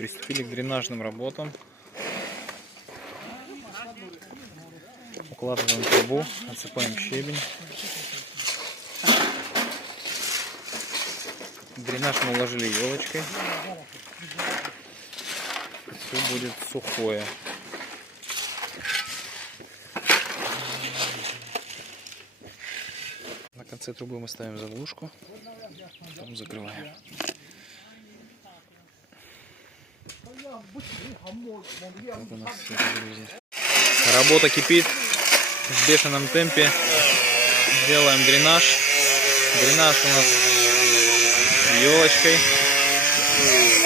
Приступили к дренажным работам. Укладываем трубу, отсыпаем щебень. Дренаж мы уложили елочкой. Все будет сухое. На конце трубы мы ставим заглушку, потом закрываем. Так у нас все выглядит. Работа кипит в бешеном темпе. Делаем дренаж. Дренаж у нас елочкой.